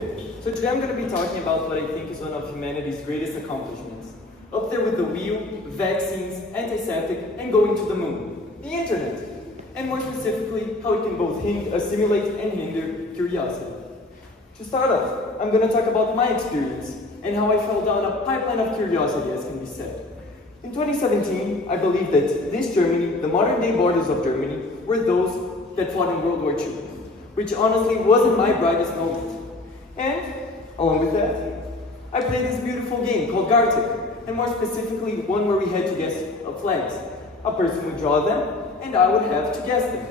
So today I'm going to be talking about what I think is one of humanity's greatest accomplishments. Up there with the wheel, vaccines, antiseptic, and going to the moon. The internet. And more specifically, how it can both stimulate and hinder curiosity. To start off, I'm going to talk about my experience and how I fell down a pipeline of curiosity, as can be said. In 2017, I believe that this Germany, the modern-day borders of Germany, were those that fought in World War II, which honestly wasn't my brightest moment. And, along with that, I played this beautiful game called Gartic, and more specifically, one where we had to guess flags. A person would draw them, and I would have to guess them.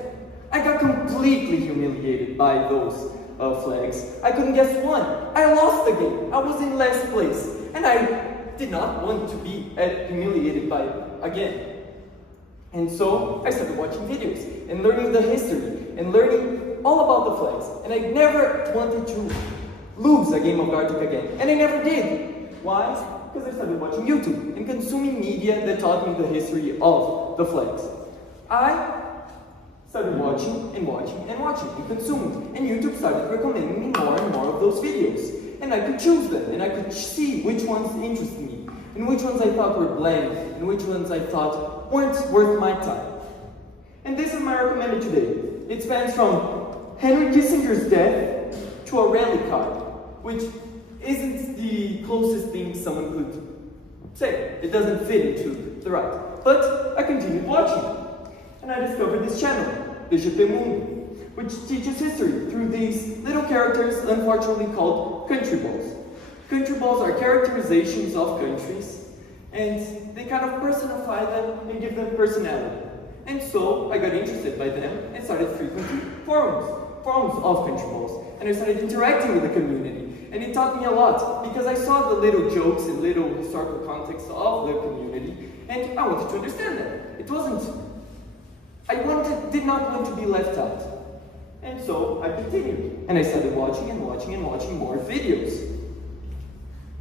I got completely humiliated by those flags. I couldn't guess one. I lost the game. I was in last place, and I did not want to be humiliated by it again. And so I started watching videos and learning the history and learning all about the flags. And I never wanted to lose a game of Gartic again. And I never did. Why? Because I started watching YouTube and consuming media that taught me the history of the flags. I started watching and consuming. And YouTube started recommending me more and more of those videos. And I could choose them, and I could see which ones interested me, and which ones I thought were bland, and which ones I thought weren't worth my time. And this is my recommended today. It spans from Henry Kissinger's death to a rally card, which isn't the closest thing someone could say. It doesn't fit into the right. But I continued watching, and I discovered this channel, TEDxYouth, which teaches history through these little characters, unfortunately called country balls. Country balls are characterizations of countries, and they kind of personify them and give them personality. And so I got interested by them and started frequenting forums of country balls. And I started interacting with the community. And it taught me a lot, because I saw the little jokes and little historical context of the community, and I wanted to understand them. Did not want to be left out. And so I continued, and I started watching more videos.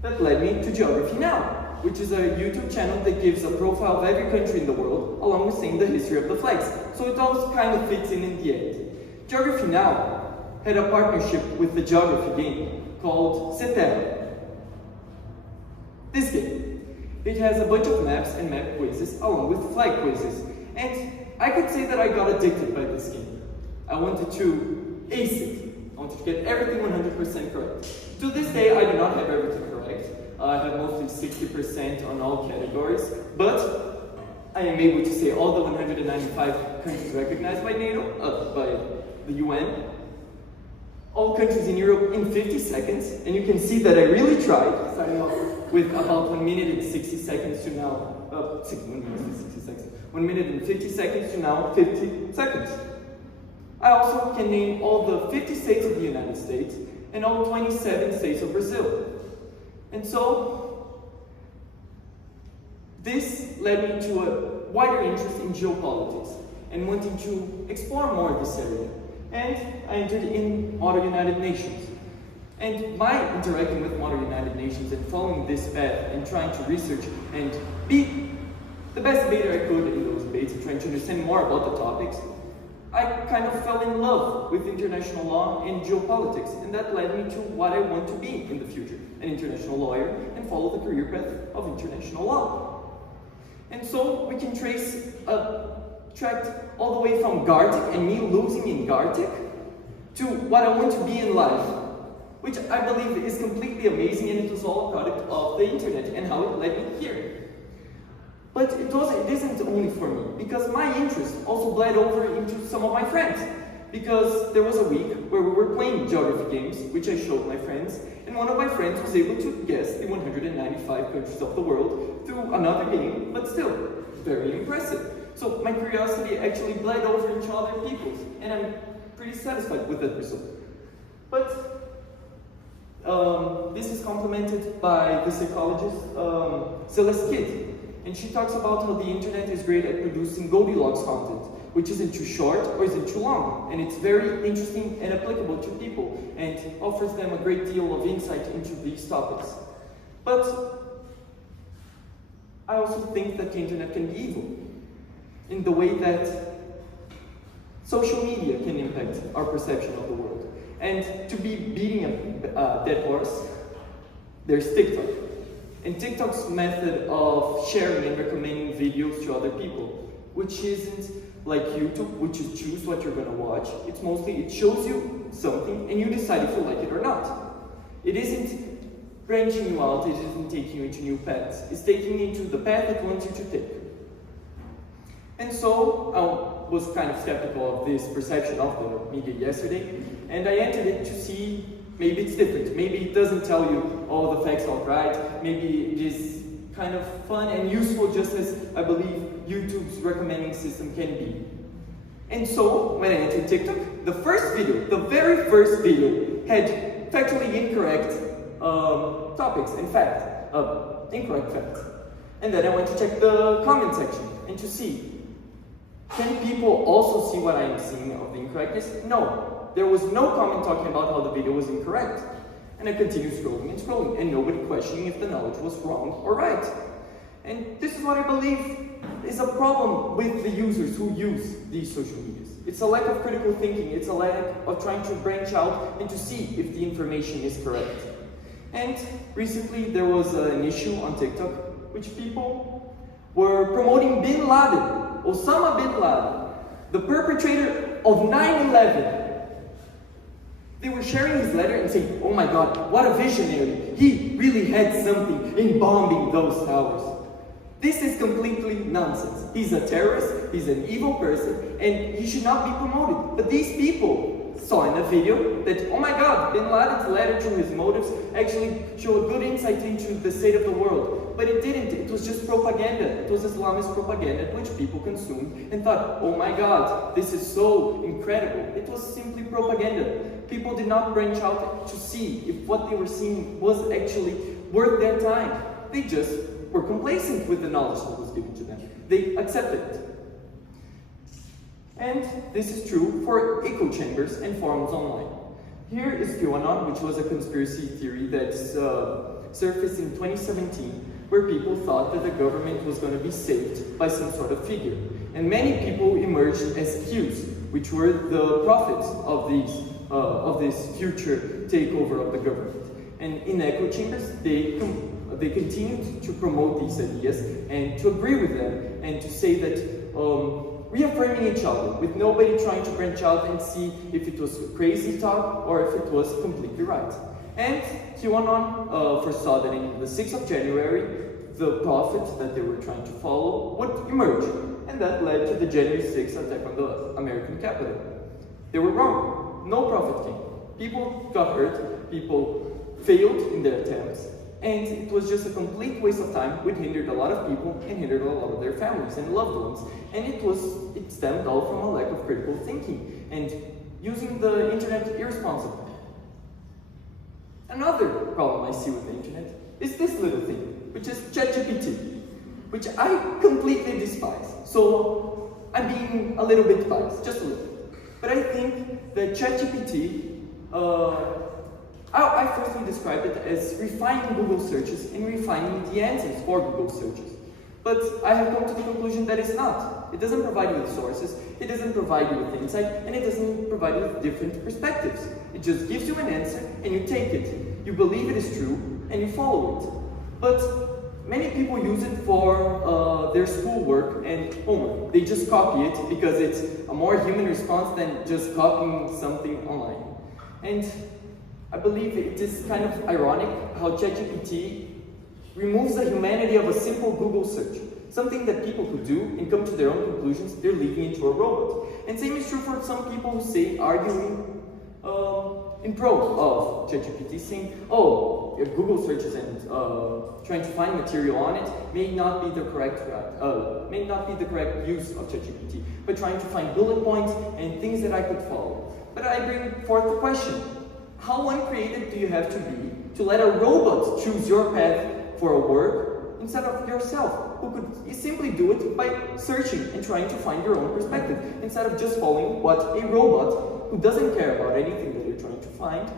That led me to Geography Now, which is a YouTube channel that gives a profile of every country in the world, along with saying the history of the flags. So it all kind of fits in the end. Geography Now had a partnership with the geography game called CHPR. This game. It has a bunch of maps and map quizzes, along with flag quizzes. And I could say that I got addicted by this game. I wanted to ace it. I wanted to get everything 100% correct. To this day, I do not have everything correct. I have mostly 60% on all categories, but I am able to say all the 195 countries recognized by NATO, by the UN, all countries in Europe in 50 seconds, and you can see that I really tried, starting off with about 1 minute and 60 seconds to now, 1 minute and 50 seconds to now 50 seconds. I also can name all the 50 states of the United States and all 27 states of Brazil. And so, this led me to a wider interest in geopolitics and wanting to explore more of this area. And I entered in Model United Nations. And by interacting with Model United Nations and following this path and trying to research and be the best debater I could in those debates and trying to understand more about the topics, I kind of fell in love with international law and geopolitics, and that led me to what I want to be in the future, an international lawyer, and follow the career path of international law. And so we can trace a track all the way from Gartic and me losing in Gartic to what I want to be in life, which I believe is completely amazing, and it was all a product of the internet and how it led me here. But it isn't only for me, because my interest also bled over into some of my friends. Because there was a week where we were playing geography games, which I showed my friends, and one of my friends was able to guess the 195 countries of the world through another game, but still, very impressive. So my curiosity actually bled over into other people's, and I'm pretty satisfied with that result. But this is complemented by the psychologist Celeste Kidd. And she talks about how the internet is great at producing Goldilocks content, which isn't too short or isn't too long. And it's very interesting and applicable to people and offers them a great deal of insight into these topics. But I also think that the internet can be evil in the way that social media can impact our perception of the world. And to be beating a dead horse, there's TikTok. And TikTok's method of sharing and recommending videos to other people, which isn't like YouTube, which you choose what you're gonna watch. It's mostly, it shows you something and you decide if you like it or not. It isn't branching you out, it isn't taking you into new paths. It's taking you into the path it wants you to take. And so, I was kind of skeptical of this perception of the media yesterday, and I entered it to see maybe it's different. Maybe it doesn't tell you all the facts outright. Maybe it is kind of fun and useful, just as I believe YouTube's recommending system can be. And so, when I entered TikTok, the very first video, had factually incorrect topics, in fact, incorrect facts. And then I went to check the comment section and to see, can people also see what I am seeing of the incorrectness? No, there was no comment talking about how the video was incorrect. And I continued scrolling and scrolling, and nobody questioning if the knowledge was wrong or right. And this is what I believe is a problem with the users who use these social medias. It's a lack of critical thinking, it's a lack of trying to branch out and to see if the information is correct. And recently there was an issue on TikTok which people were promoting Bin Laden, Osama Bin Laden, the perpetrator of 9/11. They were sharing his letter and saying, oh my God, what a visionary. He really had something in bombing those towers. This is completely nonsense. He's a terrorist, he's an evil person, and he should not be promoted. But these people saw in a video that, oh my God, Bin Laden's letter to his motives actually showed good insight into the state of the world. But it didn't. It was just propaganda. It was Islamist propaganda which people consumed and thought, oh my God, this is so incredible. It was simply propaganda. People did not branch out to see if what they were seeing was actually worth their time. They just were complacent with the knowledge that was given to them. They accepted it. And this is true for echo chambers and forums online. Here is QAnon, which was a conspiracy theory that surfaced in 2017, where people thought that the government was going to be saved by some sort of figure. And many people emerged as Qs, which were the prophets of this future takeover of the government. And in echo chambers, they continued to promote these ideas and to agree with them and to say that reaffirming each other, with nobody trying to branch out and see if it was crazy talk or if it was completely right. And QAnon foresaw that in the 6th of January, the prophet that they were trying to follow would emerge. And that led to the January 6th attack on the American Capitol. They were wrong. No prophet came. People got hurt, people failed in their attempts, and it was just a complete waste of time, which hindered a lot of people and hindered a lot of their families and loved ones. And it stemmed all from a lack of critical thinking and using the internet irresponsibly. Another problem I see with the internet is this little thing, which is ChatGPT, which I completely despise. So I'm being a little bit biased, just a little. But I think that ChatGPT, I firstly described it as refining Google searches and refining the answers for Google searches. But I have come to the conclusion that it's not. It doesn't provide you with sources, it doesn't provide you with insight, and it doesn't provide you with different perspectives. It just gives you an answer and you take it. You believe it is true and you follow it. But many people use it for their schoolwork and homework. They just copy it because it's a more human response than just copying something online. And I believe it is kind of ironic how ChatGPT removes the humanity of a simple Google search. Something that people could do and come to their own conclusions, they're leaving it to a robot. And same is true for some people who say, arguing in pro of ChatGPT, saying, oh, if Google searches and trying to find material on it may not be the correct use of ChatGPT, but trying to find bullet points and things that I could follow. But I bring forth the question, how uncreative do you have to be to let a robot choose your path for a work instead of yourself, who could simply do it by searching and trying to find your own perspective, instead of just following what a robot who doesn't care about anything that you're trying to find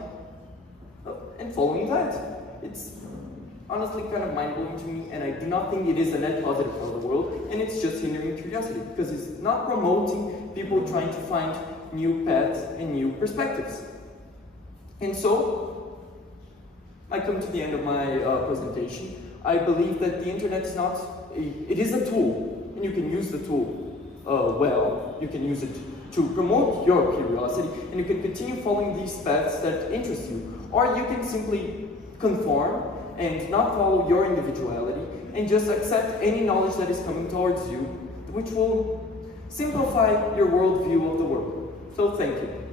and following that. It's honestly kind of mind-blowing to me, and I do not think it is a net positive for the world, and it's just hindering curiosity, because it's not promoting people trying to find new paths and new perspectives. And so, I come to the end of my presentation. I believe that the internet is it is a tool, and you can use the tool well. You can use it to promote your curiosity, and you can continue following these paths that interest you. Or you can simply conform and not follow your individuality, and just accept any knowledge that is coming towards you, which will simplify your worldview of the world. So thank you.